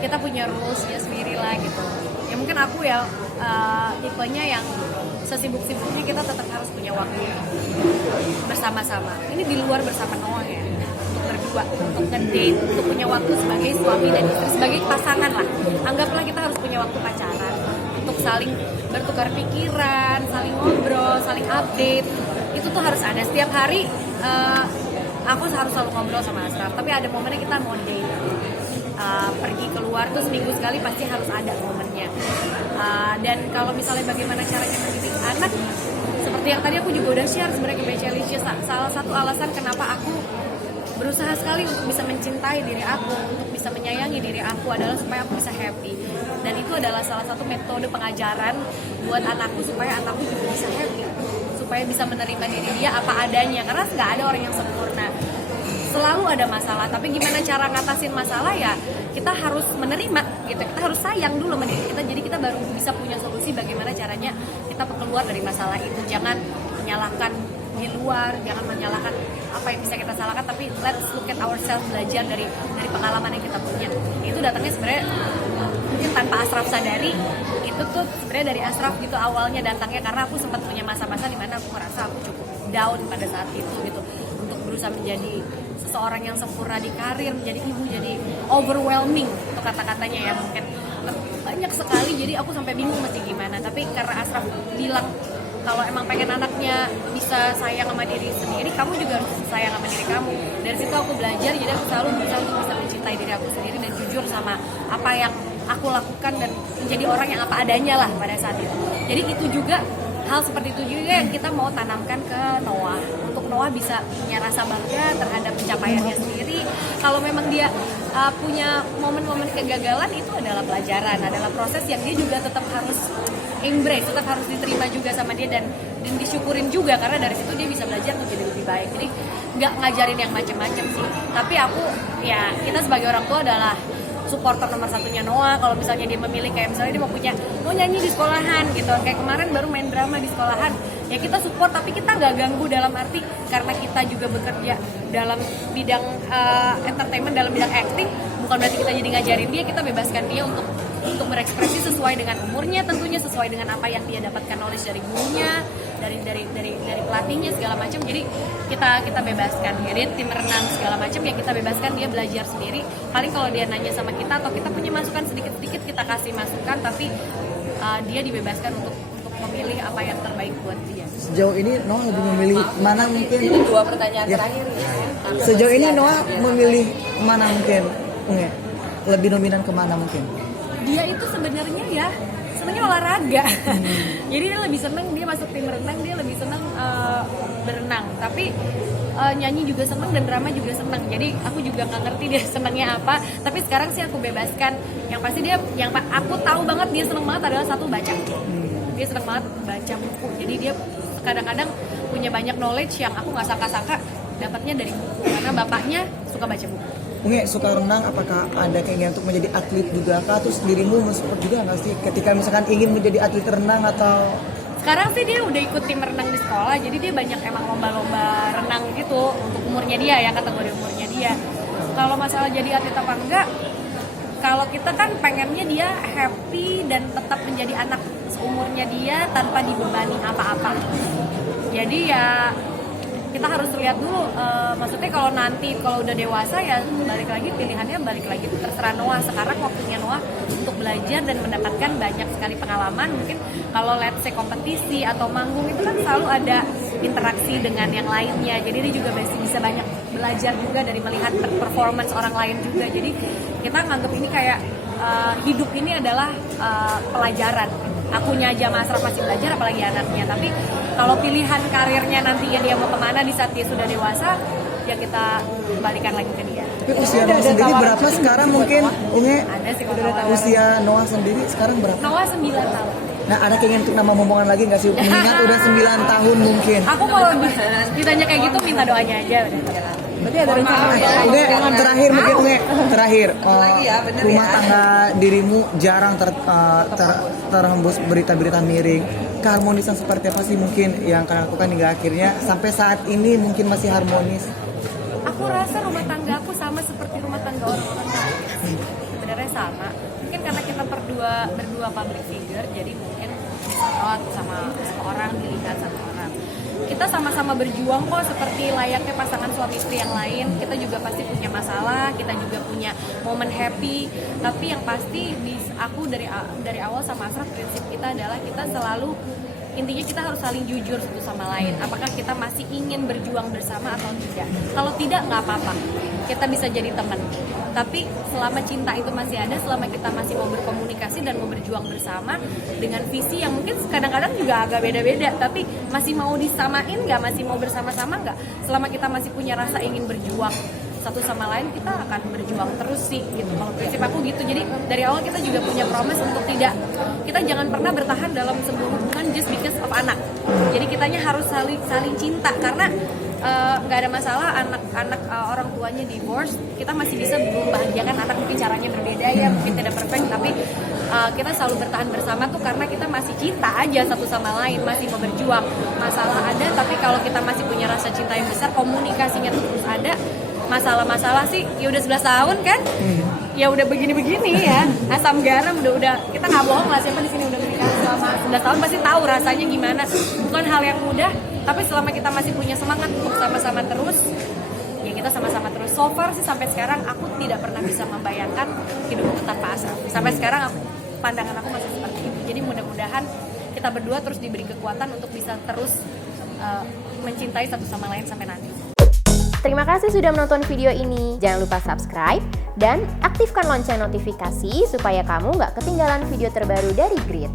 kita punya rules-nya sendiri lah gitu. Ya mungkin aku ya tipenya yang sesibuk-sibuknya kita tetap harus punya waktu bersama-sama. Ini di luar bersama Noah ya, untuk berdua, untuk ngedate, untuk punya waktu sebagai suami dan istri, sebagai pasangan lah. Anggaplah kita harus punya waktu pacaran, untuk saling bertukar pikiran, saling ngobrol, saling update. Itu tuh harus ada setiap hari. Aku harus selalu ngobrol sama Ashraf, tapi ada momennya kita mau date, pergi keluar tuh seminggu sekali pasti harus ada momennya. Dan kalau misalnya bagaimana caranya mendidik anak, seperti yang tadi aku juga udah share sebenarnya ke Bechelicious, salah satu alasan kenapa aku berusaha sekali untuk bisa mencintai diri aku, untuk bisa menyayangi diri aku adalah supaya aku bisa happy. Dan itu adalah salah satu metode pengajaran buat anakku supaya anakku juga bisa happy, supaya bisa menerima diri dia apa adanya, karena nggak ada orang yang sempurna, selalu ada masalah. Tapi gimana cara ngatasin masalah ya kita harus menerima gitu, kita harus sayang dulu sama diri kita, jadi kita baru bisa punya solusi bagaimana caranya kita keluar dari masalah itu. Jangan menyalahkan di luar, jangan menyalahkan apa yang bisa kita salahkan, tapi let's look at ourselves, belajar dari pengalaman yang kita punya. Itu datangnya sebenarnya mungkin tanpa Ashraf sadari, itu tuh sebenarnya dari Ashraf gitu awalnya datangnya, karena aku sempat punya masa-masa di mana aku merasa aku cukup down pada saat itu gitu, untuk berusaha menjadi seseorang yang sempurna di karir, menjadi ibu, jadi overwhelming untuk kata-katanya ya, mungkin banyak sekali, jadi aku sampai bingung mesti gimana. Tapi karena Ashraf bilang kalau emang pengen anaknya bisa sayang sama diri sendiri, kamu juga harus sayang sama diri kamu. Dari situ aku belajar, jadi aku selalu berusaha untuk bisa mencintai diri aku sendiri dan jujur sama apa yang aku lakukan dan menjadi orang yang apa adanya lah pada saat itu. Jadi itu juga, hal seperti itu juga yang kita mau tanamkan ke Noah, untuk Noah bisa punya rasa bangga terhadap pencapaiannya sendiri. Kalau memang dia punya momen-momen kegagalan, itu adalah pelajaran, adalah proses yang dia juga tetap harus embrace, tetap harus diterima juga sama dia, dan disyukurin juga, karena dari situ dia bisa belajar untuk jadi lebih baik. Jadi nggak ngajarin yang macem-macem sih, tapi aku ya, kita sebagai orang tua adalah supporter nomor satunya Noah. Kalau misalnya dia memilih, kayak misalnya dia mau nyanyi di sekolahan gitu, kayak kemarin baru main drama di sekolahan, ya kita support, tapi kita nggak ganggu, dalam arti karena kita juga bekerja dalam bidang entertainment, dalam bidang acting, bukan berarti kita jadi ngajarin dia, kita bebaskan dia untuk berekspresi sesuai dengan umurnya, tentunya sesuai dengan apa yang dia dapatkan knowledge dari gurunya, dari pelatihnya segala macam. Jadi kita bebaskan, jadi tim renang segala macam ya kita bebaskan dia belajar sendiri. Paling kalau dia nanya sama kita atau kita punya masukan sedikit-sedikit, kita kasih masukan, tapi dia dibebaskan untuk memilih apa yang terbaik buat dia. Sejauh ini Noah lebih memilih mana mungkin? Ini dua pertanyaan terakhir ya. Sejauh ini Noah memilih mana mungkin? Lebih dominan kemana mungkin? Dia itu sebenarnya ya senangnya olahraga. Jadi dia lebih senang, dia masuk tim renang, dia lebih senang berenang. Tapi nyanyi juga senang dan drama juga senang. Jadi aku juga nggak ngerti dia senangnya apa. Tapi sekarang sih aku bebaskan. Yang pasti dia, yang aku tahu banget dia senang banget adalah satu, baca. Dia senang banget baca buku. Jadi dia kadang-kadang punya banyak knowledge yang aku nggak sangka-sangka dapatnya dari buku, karena bapaknya suka baca buku. Unge suka renang, apakah ada keinginan untuk menjadi atlet juga kah? Terus dirimu mensupport juga nggak sih ketika misalkan ingin menjadi atlet renang atau? Sekarang sih dia udah ikut tim renang di sekolah, jadi dia banyak emang lomba-lomba renang gitu untuk umurnya dia ya, kategori umurnya dia. Kalau masalah jadi atlet apa enggak, kalau kita kan pengennya dia happy dan tetap menjadi anak seumurnya dia tanpa dibebani apa-apa. Jadi ya kita harus lihat dulu, maksudnya kalau nanti kalau udah dewasa ya balik lagi pilihannya, balik lagi terserah Noah. Sekarang waktunya Noah untuk belajar dan mendapatkan banyak sekali pengalaman. Mungkin kalau let's say kompetisi atau manggung itu kan selalu ada interaksi dengan yang lainnya, jadi dia juga bisa banyak belajar juga dari melihat performance orang lain juga. Jadi kita nganggap ini kayak hidup ini adalah pelajaran. Akunya aja Mas Ashraf masih belajar, apalagi anaknya. Tapi kalau pilihan karirnya nantinya dia mau kemana di saat dia sudah dewasa, ya kita kembalikan lagi ke dia. Tapi usia Noah sendiri berapa sekarang mungkin? Unge, Ada sih usia Noah sendiri sekarang berapa? Noah 9 tahun. Nah, ada keinginan untuk nama momongan lagi nggak sih? Mengingat udah 9 tahun mungkin. Aku kalau ditanya kayak gitu minta doanya aja. Berarti ada rencana Unge, terakhir mungkin Unge, terakhir bener rumah ya. tangga dirimu jarang terhembus berita-berita miring. Keharmonisan seperti apa sih mungkin yang kalian lakukan hingga akhirnya sampai saat ini mungkin masih harmonis? Aku rasa rumah tangga aku sama seperti rumah tangga orang-orang lain. Sebenarnya sama. Mungkin karena kita berdua public figure, jadi mungkin disorot sama orang, dilihat sama orang. Kita sama-sama berjuang kok seperti layaknya pasangan suami istri yang lain. Kita juga pasti punya masalah, kita juga punya momen happy. Tapi yang pasti aku dari awal sama Asraf, prinsip kita adalah kita selalu, intinya kita harus saling jujur satu sama lain. Apakah kita masih ingin berjuang bersama atau tidak? Kalau tidak, nggak apa-apa, kita bisa jadi teman. Tapi selama cinta itu masih ada, selama kita masih mau berkomunikasi dan mau berjuang bersama dengan visi yang mungkin kadang-kadang juga agak beda-beda, tapi masih mau disamain nggak, masih mau bersama-sama nggak, selama kita masih punya rasa ingin berjuang satu sama lain, kita akan berjuang terus sih gitu. Kalau prinsip aku gitu. Jadi dari awal kita juga punya promise untuk kita jangan pernah bertahan dalam sebuah hubungan just because of anak. Jadi kitanya harus saling cinta, karena nggak ada masalah anak orang tuanya divorce, kita masih bisa membahagiakan anak. Mungkin caranya berbeda ya, mungkin tidak perfect, tapi kita selalu bertahan bersama tuh karena kita masih cinta aja satu sama lain, masih mau berjuang. Masalah ada, tapi kalau kita masih punya rasa cinta yang besar, komunikasinya terus ada. Masalah-masalah sih ya udah 11 tahun kan, ya udah begini-begini ya, asam garam udah kita nggak bohong lah, siapa di sini udah menikah selama 11 tahun pasti tahu rasanya gimana. Bukan hal yang mudah, tapi selama kita masih punya semangat untuk sama-sama terus, ya kita sama-sama terus. So far sih sampai sekarang aku tidak pernah bisa membayangkan hidupku tanpa Asraf. Sampai sekarang pandangan aku masih seperti itu. Jadi mudah-mudahan kita berdua terus diberi kekuatan untuk bisa terus mencintai satu sama lain sampai nanti. Terima kasih sudah menonton video ini. Jangan lupa subscribe dan aktifkan lonceng notifikasi supaya kamu nggak ketinggalan video terbaru dari Grit.